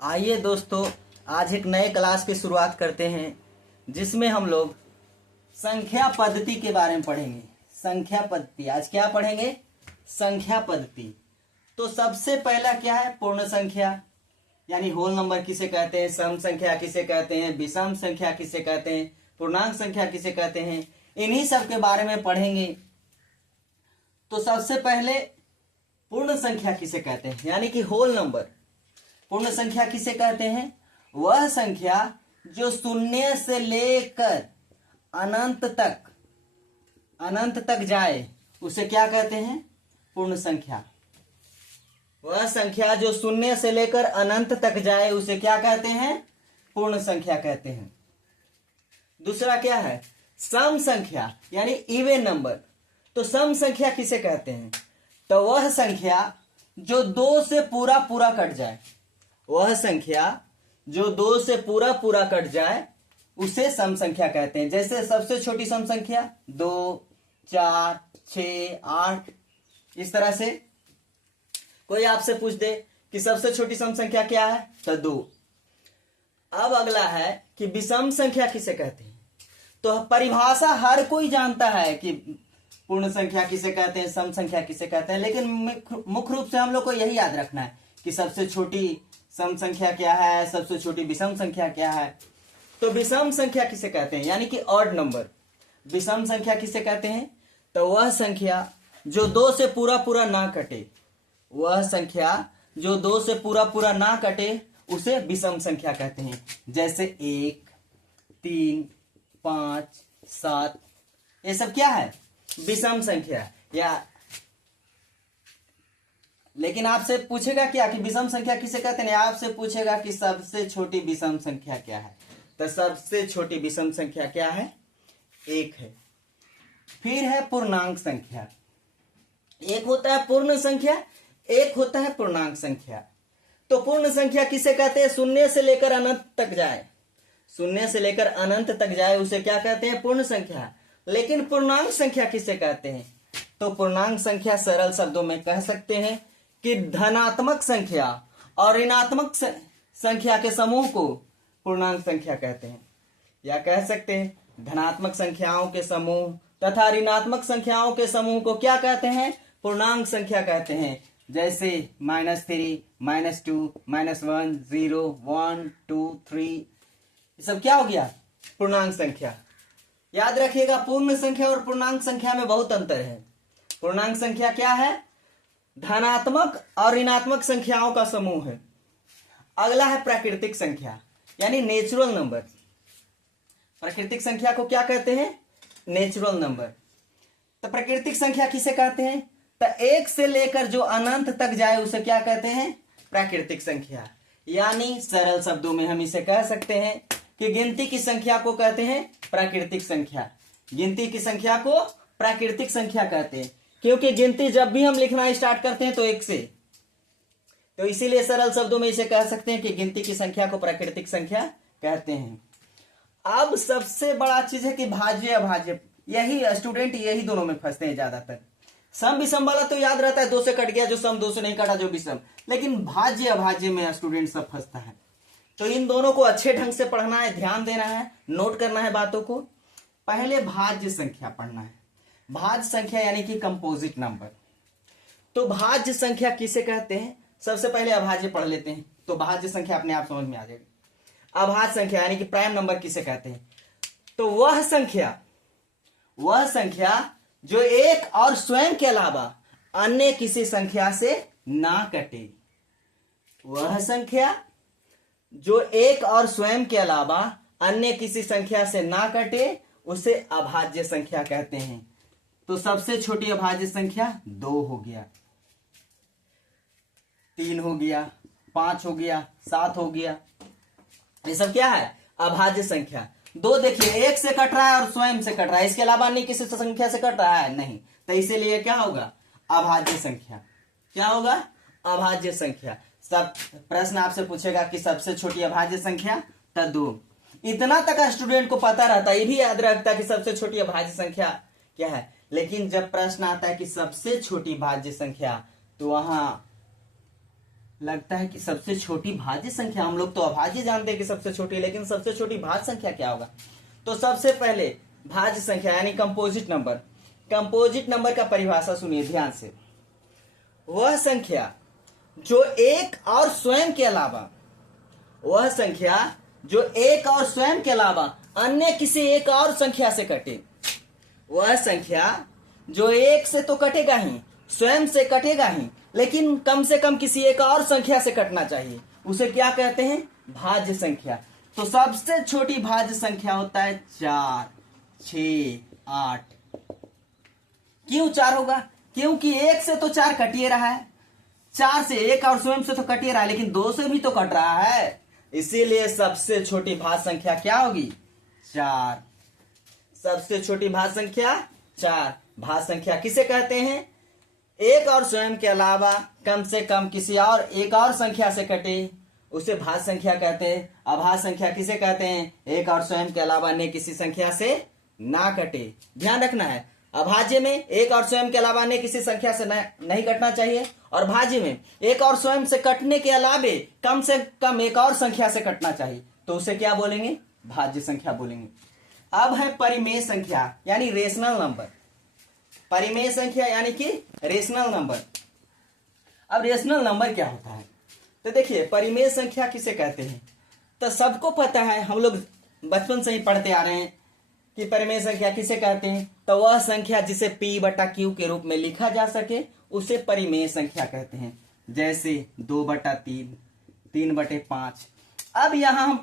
आइए दोस्तों, आज एक नए क्लास की शुरुआत करते हैं जिसमें हम लोग संख्या पद्धति के बारे में पढ़ेंगे। संख्या पद्धति आज क्या पढ़ेंगे? संख्या पद्धति। तो सबसे पहला क्या है? पूर्ण संख्या यानी होल नंबर किसे कहते हैं, सम संख्या किसे कहते हैं, विषम संख्या किसे कहते हैं, पूर्णांक संख्या किसे कहते हैं, इन्हीं सब के बारे में पढ़ेंगे। तो सबसे पहले पूर्ण संख्या किसे कहते हैं यानी कि होल नंबर। पूर्ण संख्या किसे कहते हैं? वह संख्या जो शून्य से लेकर अनंत तक जाए उसे क्या कहते हैं? पूर्ण संख्या। वह संख्या जो शून्य से लेकर अनंत तक जाए उसे क्या कहते हैं? पूर्ण संख्या कहते हैं। दूसरा क्या है? सम संख्या यानी इवन नंबर। तो सम संख्या किसे कहते हैं? तो वह संख्या जो दो से पूरा कट जाए, वह संख्या जो दो से पूरा कट जाए उसे सम संख्या कहते हैं। जैसे सबसे छोटी सम संख्या 2, 4, 6, 8, इस तरह से। कोई आपसे पूछ दे कि सबसे छोटी सम संख्या क्या है, तो 2। अब अगला है कि विषम संख्या किसे कहते हैं। तो परिभाषा हर कोई जानता है कि पूर्ण संख्या किसे कहते हैं, सम संख्या किसे कहते हैं, लेकिन मुख्य रूप से हम लोग को यही याद रखना है कि सबसे छोटी सम संख्या क्या है, सबसे छोटी विषम संख्या क्या है। तो विषम संख्या किसे कहते हैं यानी कि ऑड नंबर। विषम संख्या किसे कहते हैं? तो वह संख्या जो दो से पूरा ना कटे, वह संख्या जो दो से पूरा ना कटे उसे विषम संख्या कहते हैं। जैसे 1, 3, 5, 7, ये सब क्या है? विषम संख्या। या लेकिन आपसे पूछेगा क्या कि विषम संख्या किसे कहते हैं? आपसे पूछेगा कि सबसे छोटी विषम संख्या क्या है। तो सबसे छोटी विषम संख्या क्या है? 1 है। फिर है पूर्णांक संख्या। एक होता है पूर्ण संख्या, एक होता है पूर्णांक संख्या। तो पूर्ण संख्या किसे कहते हैं? शून्य से लेकर अनंत तक जाए, शून्य से लेकर अनंत तक जाए उसे क्या कहते हैं? पूर्ण संख्या। लेकिन पूर्णांक संख्या किसे कहते हैं? तो पूर्णांक संख्या सरल शब्दों में कह सकते हैं कि धनात्मक संख्या और ऋणात्मक संख्या के समूह को पूर्णांक संख्या कहते हैं। या कह सकते हैं धनात्मक संख्याओं के समूह तथा ऋणात्मक संख्याओं के समूह को क्या कहते हैं? पूर्णांक संख्या कहते हैं। जैसे -3, -2, -1, 0, 1, 2, 3, ये सब क्या हो गया? पूर्णांक संख्या। याद रखिएगा पूर्ण संख्या और पूर्णांक संख्या में बहुत अंतर है। पूर्णांक संख्या क्या है? धनात्मक और ऋणात्मक संख्याओं का समूह है। अगला है प्राकृतिक संख्या यानी नेचुरल नंबर। प्राकृतिक संख्या को क्या कहते हैं? Natural number. तो प्राकृतिक संख्या किसे कहते हैं? तो 1 से लेकर जो अनंत तक जाए उसे क्या कहते हैं? प्राकृतिक संख्या। यानी सरल शब्दों में हम इसे कह सकते हैं कि गिनती की संख्या को कहते हैं प्राकृतिक संख्या। गिनती की संख्या को प्राकृतिक संख्या कहते हैं क्योंकि गिनती जब भी हम लिखना स्टार्ट करते हैं तो 1 से, तो इसीलिए सरल शब्दों में इसे कह सकते हैं कि गिनती की संख्या को प्राकृतिक संख्या कहते हैं। अब सबसे बड़ा चीज है कि भाज्य अभाज्य। यही स्टूडेंट यही दोनों में फंसते हैं ज्यादातर। सम विषम वाला तो याद रहता है, 2 से कट गया जो सम, 2 से नहीं कटा जो विषम, लेकिन भाज्य अभाज्य में स्टूडेंट सब फंसता है। तो इन दोनों को अच्छे ढंग से पढ़ना है, ध्यान देना है, नोट करना है बातों को। पहले भाज्य संख्या पढ़ना है। भाज्य संख्या यानी कि कंपोजिट नंबर। तो भाज्य संख्या किसे कहते हैं? सबसे पहले अभाज्य पढ़ लेते हैं तो भाज्य संख्या अपने आप समझ में आ जाएगी। अभाज्य संख्या यानी कि प्राइम नंबर किसे कहते हैं? तो वह संख्या जो एक और स्वयं के अलावा अन्य किसी संख्या से ना कटे। वह संख्या जो एक और स्वयं के अलावा अन्य किसी संख्या से ना कटे उसे अभाज्य संख्या कहते हैं। तो सबसे छोटी अभाज्य संख्या 2 हो गया, 3 हो गया, 5 हो गया, 7 हो गया। ये सब क्या है? अभाज्य संख्या। 2 देखिए 1 से कट रहा है और स्वयं से कट रहा है, इसके अलावा अन्य किसी संख्या से कट रहा है नहीं, तो इसीलिए क्या होगा? अभाज्य संख्या। क्या होगा? अभाज्य संख्या। सब प्रश्न आपसे पूछेगा कि सबसे छोटी अभाज्य संख्या, तो 2। इतना तक स्टूडेंट को पता रहता है, ये भी याद रखता है कि सबसे छोटी अभाज्य संख्या क्या है। लेकिन जब प्रश्न आता है कि सबसे छोटी भाज्य संख्या, तो वहां लगता है कि सबसे छोटी भाज्य संख्या, हम लोग तो अभाज्य जानते हैं कि सबसे छोटी, लेकिन सबसे छोटी भाज्य संख्या क्या होगा? तो सबसे पहले भाज्य संख्या यानी कंपोजिट नंबर, कंपोजिट नंबर का परिभाषा सुनिए ध्यान से। वह संख्या जो एक और स्वयं के अलावा, वह संख्या जो एक और स्वयं के अलावा अन्य किसी एक और संख्या से कटे। वह संख्या जो एक से तो कटेगा ही, स्वयं से कटेगा ही, लेकिन कम से कम किसी एक और संख्या से कटना चाहिए, उसे क्या कहते हैं? भाज्य संख्या। तो सबसे छोटी भाज्य संख्या होता है 4, 6, 8। क्यों 4 होगा? क्योंकि एक से तो 4 कट ही रहा है, 4 से एक और स्वयं से तो कट ही रहा है, लेकिन 2 से भी तो कट रहा है, इसीलिए सबसे छोटी भाज्य संख्या क्या होगी? 4। सबसे छोटी भाज्य संख्या 4। भाज्य संख्या किसे कहते हैं? एक और स्वयं के अलावा कम से कम किसी और एक और संख्या से कटे, उसे भाज्य संख्या कहते हैं। अभाज्य संख्या किसे कहते हैं? एक और स्वयं के अलावा अन्य किसी संख्या से ना कटे। ध्यान रखना है, अभाज्य में एक और स्वयं के अलावा अन्य किसी संख्या से नहीं कटना चाहिए, और भाज्य में एक और स्वयं से कटने के अलावे कम से कम एक और संख्या से कटना चाहिए, तो उसे क्या बोलेंगे? भाज्य संख्या बोलेंगे। अब है परिमेय संख्या यानी रेशनल नंबर। परिमेय संख्या यानी कि रेशनल नंबर। अब रेशनल नंबर क्या होता है? तो देखिए, परिमेय संख्या किसे कहते हैं? तो सबको पता है, हम लोग बचपन से ही पढ़ते आ रहे हैं कि परिमेय संख्या किसे कहते हैं। तो वह संख्या जिसे P/Q के रूप में लिखा जा सके उसे परिमेय संख्या कहते हैं। जैसे 2/3, 3/5। अब यहां हम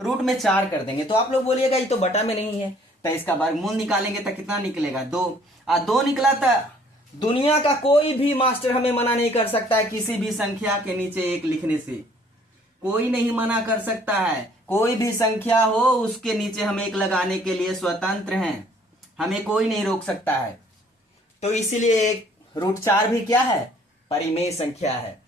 रूट में 4 कर देंगे, तो आप लोग बोलिएगा ये तो बटा में नहीं है, तो इसका वर्गमूल निकालेंगे तो कितना निकलेगा? 2। 2 निकला तो दुनिया का कोई भी मास्टर हमें मना नहीं कर सकता है किसी भी संख्या के नीचे 1 लिखने से। कोई नहीं मना कर सकता है, कोई भी संख्या हो उसके नीचे हम 1 लगाने के लिए स्वतंत्र हैं, हमें कोई नहीं रोक सकता है। तो इसीलिए √4 भी क्या है? परिमेय संख्या है।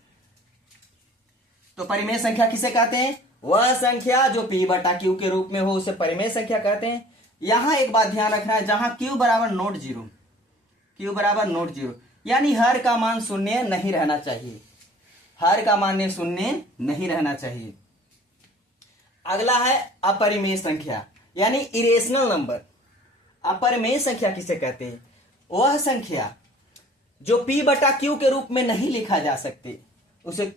तो परिमेय संख्या किसे कहते हैं? वह संख्या जो P/Q के रूप में हो उसे परिमेय संख्या कहते हैं। यहां एक बात ध्यान रखना है, जहां Q बराबर नॉट जीरो, Q बराबर नॉट जीरो यानी हर का मान शून्य नहीं रहना चाहिए, हर का मान शून्य नहीं रहना चाहिए। अगला है अपरिमेय संख्या यानी इरेशनल नंबर। अपरिमेय संख्या किसे कहते हैं? वह संख्या जो P/Q के रूप में नहीं लिखा जा सकते उसे,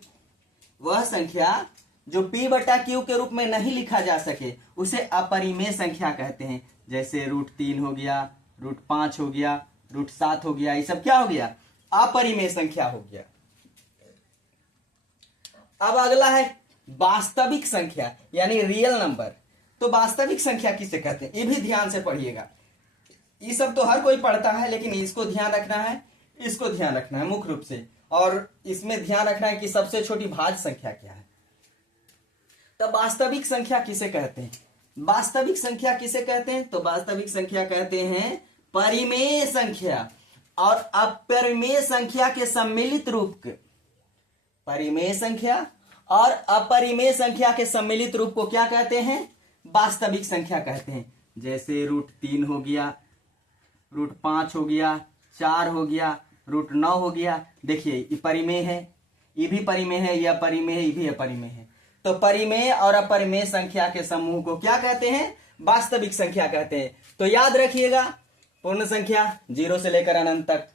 वह संख्या जो P/Q के रूप में नहीं लिखा जा सके उसे अपरिमेय संख्या कहते हैं। जैसे √3 हो गया, √5 हो गया, √7 हो गया, ये सब क्या हो गया? अपरिमेय संख्या हो गया। अब अगला है वास्तविक संख्या यानी रियल नंबर। तो वास्तविक संख्या किसे कहते हैं? ये भी ध्यान से पढ़िएगा, ये सब तो हर कोई पढ़ता है, लेकिन इसको ध्यान रखना है, इसको ध्यान रखना है मुख्य रूप से, और इसमें ध्यान रखना है कि सबसे छोटी भाज्य संख्या क्या है। तो वास्तविक संख्या किसे कहते हैं? वास्तविक संख्या किसे कहते हैं? तो वास्तविक संख्या कहते हैं परिमेय संख्या और अपरिमेय संख्या के सम्मिलित रूप के। परिमेय संख्या और अपरिमेय संख्या के सम्मिलित रूप को क्या कहते हैं? वास्तविक संख्या कहते हैं। जैसे √3 हो गया, √5 हो गया, 4 हो गया, √9 हो गया। देखिए ये परिमेय है, ये भी परिमेय है, यह परिमेय है, ये भी अपरिमेय है। तो परिमेय और अपरिमेय संख्या के समूह को क्या कहते हैं? वास्तविक संख्या कहते हैं। तो याद रखिएगा, पूर्ण संख्या 0 से लेकर अनंत तक,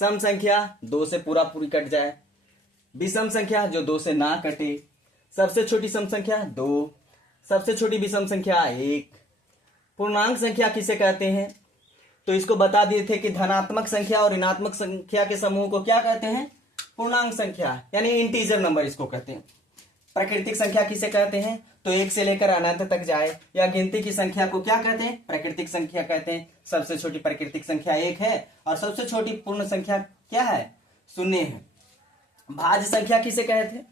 सम संख्या 2 से पूरा पूरी कट जाए, विषम संख्या जो 2 से ना कटे, सबसे छोटी सम संख्या 2, सबसे छोटी विषम संख्या 1। पूर्णांक संख्या किसे कहते हैं? तो इसको बता दिए थे कि धनात्मक संख्या और ऋणात्मक संख्या के समूह को क्या कहते हैं? पूर्णांक संख्या यानी इंटीजर नंबर इसको कहते हैं। प्राकृतिक संख्या किसे कहते हैं? तो 1 से लेकर अनंत तक जाए या गिनती की संख्या को क्या कहते हैं? प्राकृतिक संख्या कहते हैं। सबसे छोटी प्राकृतिक संख्या 1 है और सबसे छोटी पूर्ण संख्या क्या है? 0 है। भाज्य संख्या किसे कहते हैं?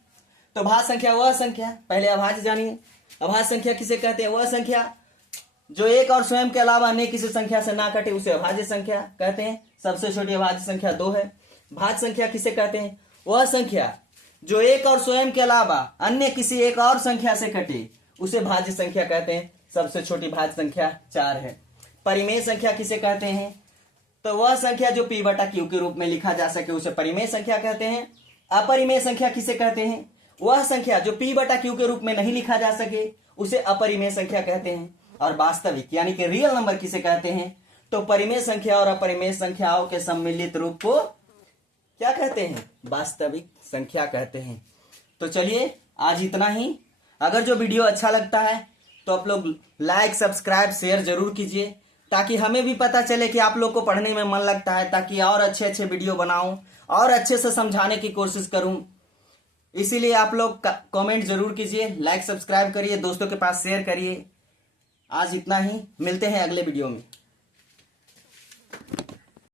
तो भाज्य संख्या वह संख्या, पहले अभाज्य जानिए। अभाज्य संख्या किसे कहते हैं? वह संख्या जो एक और स्वयं के अलावा अन्य किसी संख्या से ना कटे उसे अभाज्य संख्या कहते हैं। सबसे छोटी अभाज्य संख्या 2 है। भाज्य संख्या किसे कहते हैं? वह संख्या जो एक और स्वयं के अलावा अन्य किसी एक और संख्या से कटे उसे भाज्य संख्या कहते हैं। सबसे छोटी भाज्य संख्या 4 है। परिमेय संख्या किसे कहते हैं? तो वह संख्या जो P/Q के रूप में लिखा जा सके उसे परिमेय संख्या कहते हैं। अपरिमेय संख्या किसे कहते हैं? वह संख्या जो p बटा क्यू के रूप में नहीं लिखा जा सके उसे अपरिमेय संख्या कहते हैं। और वास्तविक यानी कि रियल नंबर किसे कहते हैं? तो परिमेय संख्या और अपरिमेय संख्याओं के सम्मिलित रूप को क्या कहते हैं? वास्तविक संख्या कहते हैं। तो चलिए आज इतना ही। अगर जो वीडियो अच्छा लगता है तो आप लोग लाइक, सब्सक्राइब, शेयर जरूर कीजिए, ताकि हमें भी पता चले कि आप लोग को पढ़ने में मन लगता है, ताकि और अच्छे अच्छे वीडियो बनाऊं और अच्छे से समझाने की कोशिश करूं। इसीलिए आप लोग कमेंट जरूर कीजिए, लाइक सब्सक्राइब करिए, दोस्तों के पास शेयर करिए। आज इतना ही, मिलते हैं अगले वीडियो में।